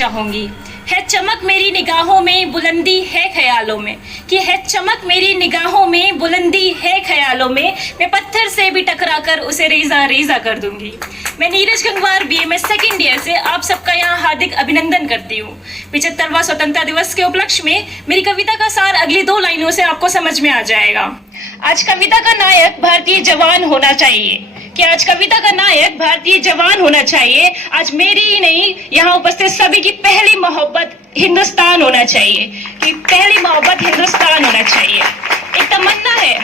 चाहूंगी। है चमक मेरी निगाहों में, बुलंदी है ख्यालों में, कि है चमक मेरी निगाहों में, बुलंदी है ख्यालों में, मैं पत्थर से भी टकराकर उसे रेजा रेजा कर दूंगी। मैं Neeraj Gangwar BMS second year से आप सबका यहाँ हार्दिक अभिनंदन करती हूँ। 75वां स्वतंत्रता दिवस के उपलक्ष्य में मेरी कविता का सार अगली 2 लाइनों से आपको समझ में आ जाएगा। आज कविता का नायक भारतीय जवान होना चाहिए, कि आज कविता का नायक भारतीय जवान होना चाहिए। आज मेरी ही नहीं, यहाँ उपस्थित सभी की पहली मोहब्बत हिंदुस्तान होना चाहिए, कि पहली मोहब्बत हिंदुस्तान होना चाहिए। एक तमन्ना है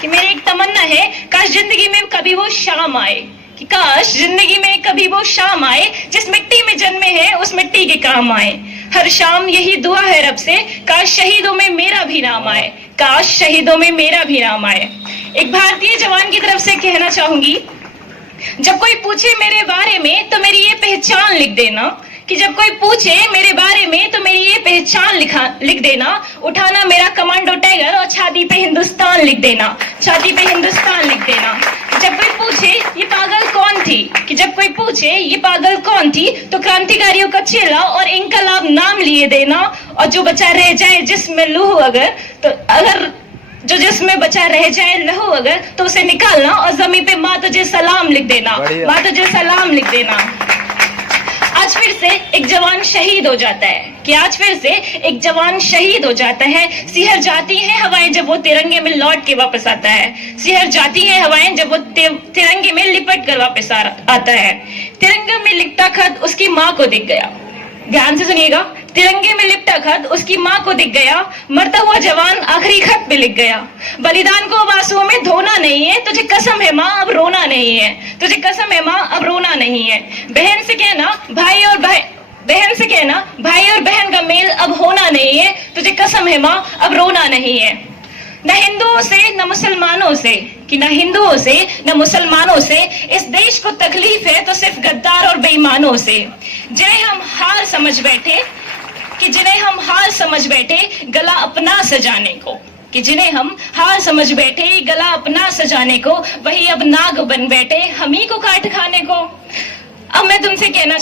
कि मेरी एक तमन्ना है, काश जिंदगी में कभी वो शाम आए, कि काश जिंदगी में कभी वो शाम आए, जिस मिट्टी में जन्मे हैं उस मिट्टी के काम आए। हर शाम यही दुआ है रब से, काश शहीदों में मेरा भी नाम आए, काश शहीदों में मेरा भी नाम आए। एक भारतीय जवान की तरफ से कहना चाहूंगी, जब कोई पूछे मेरे बारे में तो मेरी ये पहचान लिख देना, कि जब कोई पूछे मेरे बारे में तो मेरी ये पहचान लिख देना। उठाना मेरा कमांडो टाइगर और छाती पे हिंदुस्तान लिख देना, छाती पे हिंदुस्तान लिख देना। जब कोई पूछे ये पागल कौन थी, कि जब कोई पूछे ये पागल कौन थी, तो क्रांतिकारियों का चेला और इनकलाब नाम लिए देना। और जो बचा रह जाए जिसमें लूह अगर, तो अगर जो जिसमें बचा रह जाए लहू अगर, तो उसे निकालना और जमीन पे माँ तुझे सलाम लिख देना, माँ तुझे सलाम लिख देना। आज फिर से एक जवान शहीद हो जाता है, कि आज फिर से एक जवान शहीद हो जाता है। सिहर जाती हैं हवाएं जब वो तिरंगे में लौट के वापस आता है, सिहर जाती हैं हवाएं जब वो तिरंगे में लिपट कर वापस आता है। तिरंगे में लिपटा खत उसकी माँ को दिख गया, ध्यान से सुनिएगा, तिरंगे में लिपटा खत उसकी माँ को दिख गया। मरता हुआ जवान आखिरी खत पे लिख गया, बलिदान को आंसुओं में धोना नहीं है, तुझे कसम है माँ अब रोना नहीं है, तुझे कसम है माँ अब रोना नहीं है। बहन से कहना भाई और बहन का मेल अब होना नहीं है, तुझे कसम है माँ अब रोना नहीं है। न हिंदुओं से न मुसलमानों से, कि न हिंदुओं से न मुसलमानों से इस देश को तकलीफ है तो सिर्फ गद्दार और बेईमानों से, जिन्हें हम हार समझ बैठे, कि जिन्हें हम हार समझ बैठे गला अपना सजाने को, कि जिन्हें हम हार समझ बैठे गला अपना सजाने को, वही अब नाग बन बैठे हम ही को काट खाने को। अब मैं तुमसे कहना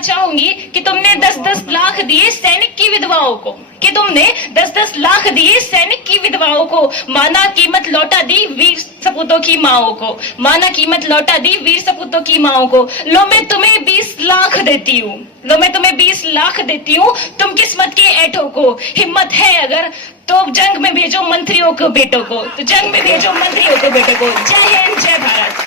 चाहूंगी कि तुमने 10-10 लाख दिए सैनिक की विधवाओं को, कि तुमने 10-10 लाख दिए सैनिक की विधवाओं को, माना कीमत लौटा दी वीर सपूतों की माओं को, माना कीमत लौटा दी वीर सपूतों की माओं को। लो मैं तुम्हें 20 लाख देती हूँ, लो मैं तुम्हें 20 लाख देती हूँ, तुम किस्मत के ऐठों को, हिम्मत है अगर तो जंग में भेजो मंत्रियों को बेटों को, तो जंग में भेजो मंत्रियों को बेटों को। जय हिंद, जय भारत।